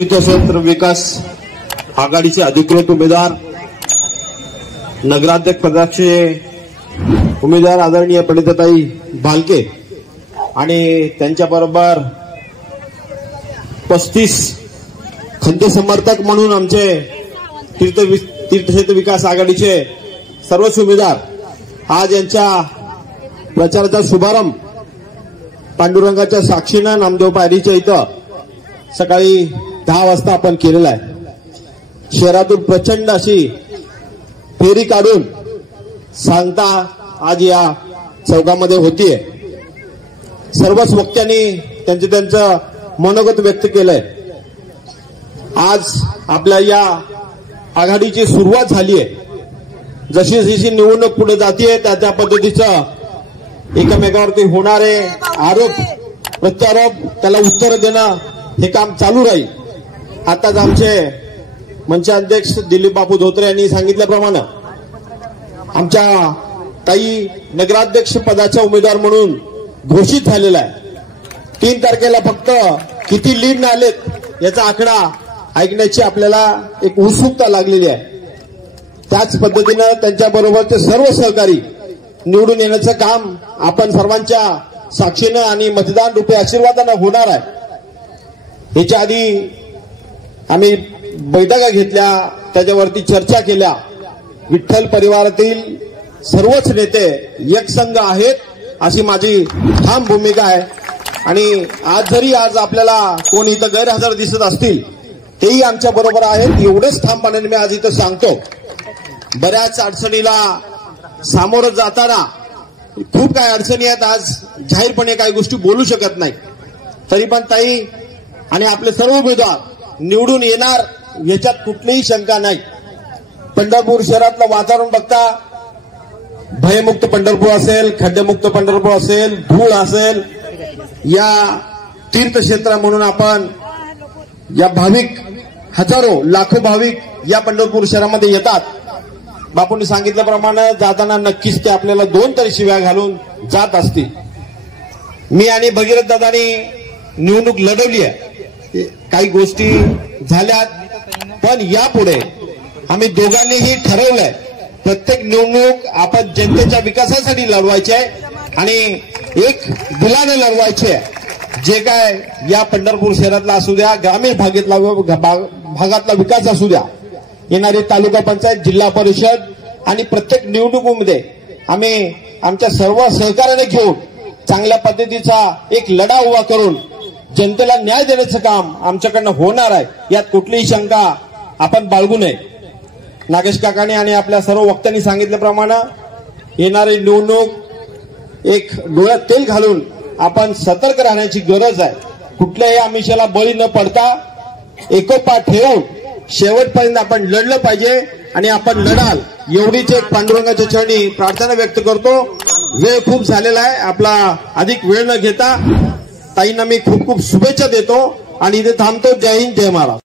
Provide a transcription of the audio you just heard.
क्षेत्र विकास आघाडीचे अधिकृत उमेदवार नगराध्यक्ष पदाचे उमेदवार आदरणीय पंडिताताई भालके आणि त्यांच्याबरोबर 35 खंत समर्थक म्हणून आमचे तीर्थक्षेत्र विकास आघाडीचे सर्वच उमेदवार आज यांच्या प्रचाराचा शुभारंभ पांडुरंगाच्या साक्षीने नामदेव पायरीच्या इथं सकाळी 10 वाजता आपण केलेला आहे। शहरातून प्रचंड अशी फेरी काढून सांगता आज या चौकामध्ये होतीये। सर्वच वक्त्यांनी त्यांचं मनोगत व्यक्त केलंय। आज आपल्या या आघाडीची सुरुवात झाली आहे। जशी जशी निवडणूक पुढे जाते त्या पद्धतीचं एकमेकावरती होणारे आरोप प्रत्यारोप त्याला उत्तर देणं हे काम चालू राहील। आताच आमचे मंचाध्यक्ष दिलीप बापू धोत्रे यांनी सांगितल्याप्रमाणे आमच्या ताई नगराध्यक्ष पदाच्या उमेदवार म्हणून घोषित झालेला आहे। 3 तारखेला फक्त किती लीड आलेत याचा आकडा ऐकण्याची आपल्याला एक उत्सुकता लागलेली आहे। त्याच पद्धतीनं त्यांच्याबरोबरचे सर्व सहकारी निवडून येण्याचं काम आपण सर्वांच्या साक्षीनं आणि मतदान रूपी आशीर्वादानं होणार आहे। याच्या आधी आम्ही बैठका घेतल्या, त्याच्यावरती चर्चा केल्या। विठ्ठल परिवारातील सर्वच नेते एकसंघ आहेत अशी माझी ठाम भूमिका आहे। आणि आज आपल्याला कोण इथं गैरहजर दिसत असतील तेही आमच्या बरोबर आहेत एवढेच ठामपणे मी आज इथं सांगतो। बऱ्याच अडचणीला सामोरं जाताना खूप काही अडचणी आहेत। आज जाहीरपणे काही गोष्टी बोलू शकत नाही, तरी पण ताई आणि आपले सर्व उमेदवार निवडून येणार याच्यात कुठलीही शंका नाही। पंढरपूर शहरातलं वातावरण बघता भयमुक्त पंढरपूर असेल, खड्डेमुक्त पंढरपूर असेल, धूळ असेल, या तीर्थक्षेत्र म्हणून आपण या भाविक हजारो लाखो भाविक या पंढरपूर शहरामध्ये येतात। बापूंनी सांगितल्याप्रमाणे जाताना नक्कीच ते आपल्याला 2 तरी शिव्या घालून जात असतील। मी आणि भगीरथ दादांनी निवडणूक लढवली आहे, काही गोष्टी झाल्यात, पण यापुढे आम्ही दोघांनीही ठरवलंय प्रत्येक निवडणूक आपण जनतेच्या विकासासाठी लढवायची आहे आणि एक दिलाने लढवायची आहे। जे काय या पंढरपूर शहरातला असू द्या, ग्रामीण भागातला विकास असू द्या, येणारी तालुका पंचायत, जिल्हा परिषद आणि प्रत्येक निवडणुकीमध्ये आम्ही आमच्या सर्व सहकार्याने घेऊन चांगल्या पद्धतीचा एक लढा उभा करून जनतेला न्याय देण्याचं काम आमच्याकडनं होणार आहे, यात कुठलीही शंका आपण बाळगू नये। नागेश काकांनी आणि आपल्या सर्व वक्त्यांनी सांगितल्याप्रमाणे येणारी निवडणूक एक डोळ्यात तेल घालून आपण सतर्क राहण्याची गरज आहे। कुठल्याही आमिषाला बळी न पडता एकोपा ठेवून शेवटपर्यंत आपण लढलं पाहिजे आणि आपण लढाल एवढीच एक पांडुरंगाच्या चरणी प्रार्थना व्यक्त करतो। वेळ खूप झालेला आहे, आपला अधिक वेळ न घेता ताईंना मी खूप खूप शुभेच्छा देतो आणि इथे थांबतो। जय हिंद, जय महाराज।